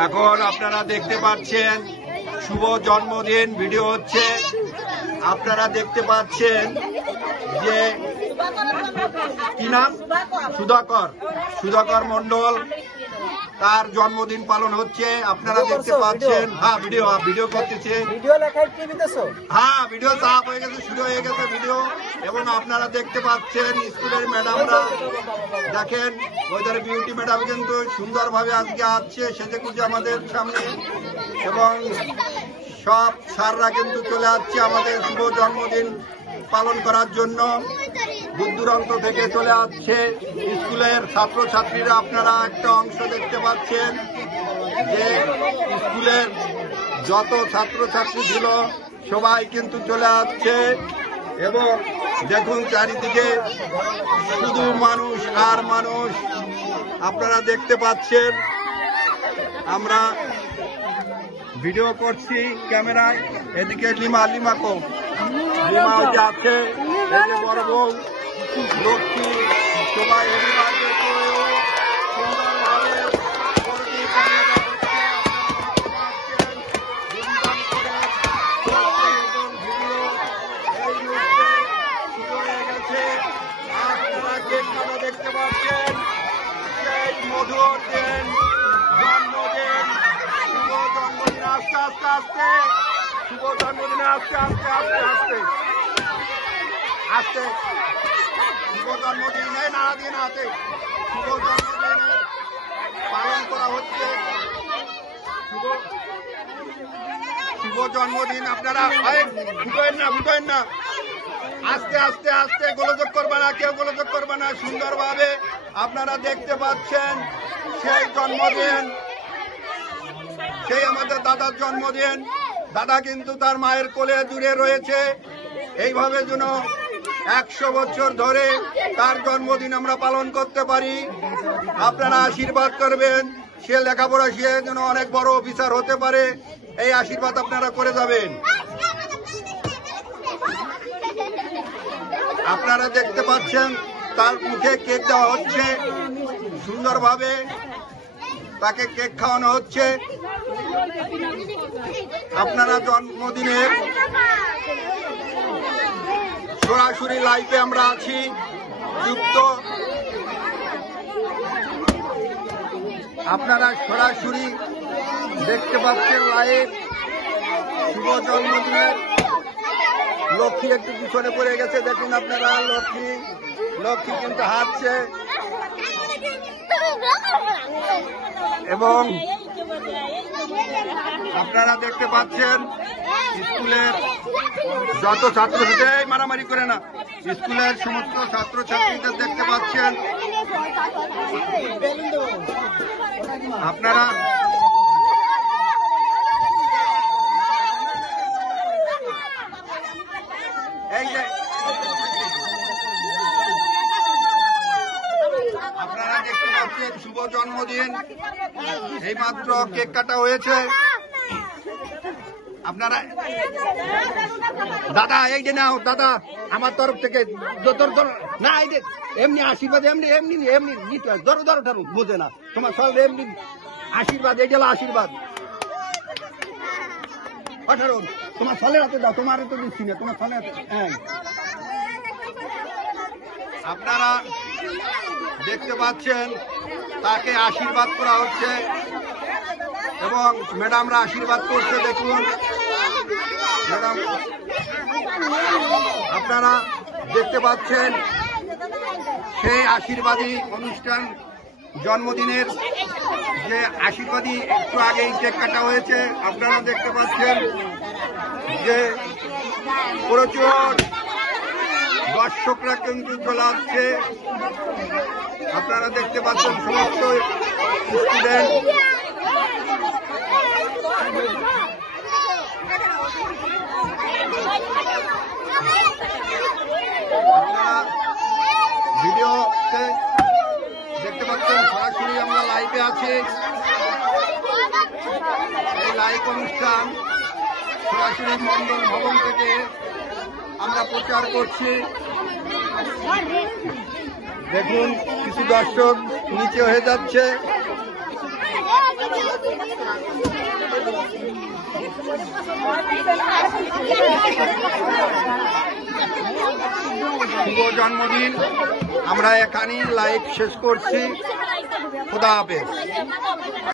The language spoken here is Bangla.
এখন আপনারা দেখতে পাচ্ছেন শুভ জন্মদিন ভিডিও হচ্ছে। আপনারা দেখতে পাচ্ছেন যে কি নাম, সুধাকর মন্ডল, তার জন্মদিন পালন হচ্ছে। আপনারা দেখতে পাচ্ছেন। হ্যাঁ, ভিডিও করতেছে। হ্যাঁ, ভিডিও চাপ হয়ে গেছে, শুরু হয়ে গেছে ভিডিও। এবং আপনারা দেখতে পাচ্ছেন স্কুলের ম্যাডামরা, দেখেন ওদের বিউটি ম্যাডাম কিন্তু সুন্দরভাবে আজকে আসছে সেজে গুজে আমাদের সামনে, এবং সব স্যাররা কিন্তু চলে আসছে আমাদের শুভ জন্মদিন পালন করার জন্য। দূর দূরান্ত থেকে চলে আসছে স্কুলের ছাত্রছাত্রীরা। আপনারা একটা অংশ দেখতে পাচ্ছেন যে স্কুলের যত ছাত্রছাত্রী ছিল সবাই কিন্তু চলে আসছে, এবং দেখুন চারিদিকে শুধু মানুষ আর মানুষ। আপনারা দেখতে পাচ্ছেন আমরা ভিডিও করছি ক্যামেরায়। এদিকে লিমা যে আছে, এই যে বড় বউ লক্ষ্মী, সবাই অভিভাবক সুন্দরভাবে দেখতে পাচ্ছেন সেই মধুর দিন, জন্মদিন, শুভ জন্মদিন। আস্তে আস্তে আস্তে শুভ জন্মদিনে আস্তে আস্তে আস্তে আস্তে আস্তে শুভ জন্মদিনে না দিন হাতে শুভ জন্মদিনের পালন করা হচ্ছে। শুভ জন্মদিন। আপনারা বুঝবেন না, আস্তে আস্তে আস্তে গোলযোগ করবে না, কেউ গোলযোগ করবে না। সুন্দরভাবে আপনারা দেখতে পাচ্ছেন সেই জন্মদিন, সেই আমাদের দাদার জন্মদিন। দাদা কিন্তু তার মায়ের কোলে দূরে রয়েছে। এইভাবে যেন 100 বছর ধরে তার জন্মদিন আমরা পালন করতে পারি। আপনারা আশীর্বাদ করবেন, সে লেখাপড়া শিখে যেন অনেক বড় অফিসার হতে পারে, এই আশীর্বাদ আপনারা করে যাবেন। আপনারা দেখতে পাচ্ছেন তার মুখে কেক দেওয়া হচ্ছে, সুন্দরভাবে তাকে কেক খাওয়ানো হচ্ছে। আপনারা জন্মদিনের সরাসরি লাইভে আমরা আছি যুক্ত। আপনারা সরাসরি দেখতে পাচ্ছেন লাইভ শুভ জন্মদিনের। লক্ষ্মী একটু পিছনে পড়ে গেছে, দেখুন আপনারা লক্ষ্মী কিন্তু হাঁটছে, এবং আপনারা দেখতে পাচ্ছেন স্কুলের যত ছাত্রছাত্রী, মারামারি করে না, স্কুলের সমস্ত ছাত্রছাত্রীদের দেখতে পাচ্ছেন। আপনারা দেখতে পাচ্ছেন শুভ জন্মদিন, এইমাত্র কেক কাটা হয়েছে। আপনারা দাদা এই যে নাও, দাদা আমার তরফ থেকে না, এই যে এমনি আশীর্বাদ, এমনি নিতে হয়, ধরো বোঝে না তোমার সব এমনি আশীর্বাদ, এই গেল আশীর্বাদ। 18 তোমার ফলের হাতে দাও, তোমার তো দিচ্ছি না, তোমার ফলের হাতে। হ্যাঁ, আপনারা দেখতে পাচ্ছেন তাকে আশীর্বাদ করা হচ্ছে, এবং ম্যাডামরা আশীর্বাদ করছে। দেখুন ম্যাডাম, আপনারা দেখতে পাচ্ছেন সেই আশীর্বাদী অনুষ্ঠান, জন্মদিনের যে আশীর্বাদী একটু আগেই কেক কাটা হয়েছে। আপনারা দেখতে পাচ্ছেন যে প্রচুর দর্শকরা কিন্তু চলে আসছে। আপনারা দেখতে পাচ্ছেন সমস্ত স্টুডেন্ট। আপনারা ভিডিওতে দেখতে পাচ্ছেন সরাসরি আমরা লাইভে আছি। এই লাইভ অনুষ্ঠান সরাসরি মন্ডল ভবন থেকে আমরা প্রচার করছি। দেখুন কিছু দর্শক নিচে হয়ে যাচ্ছে। শুভ জন্মদিন। আমরা এখানেই লাইভ শেষ করছি। খুদা হাফেজ।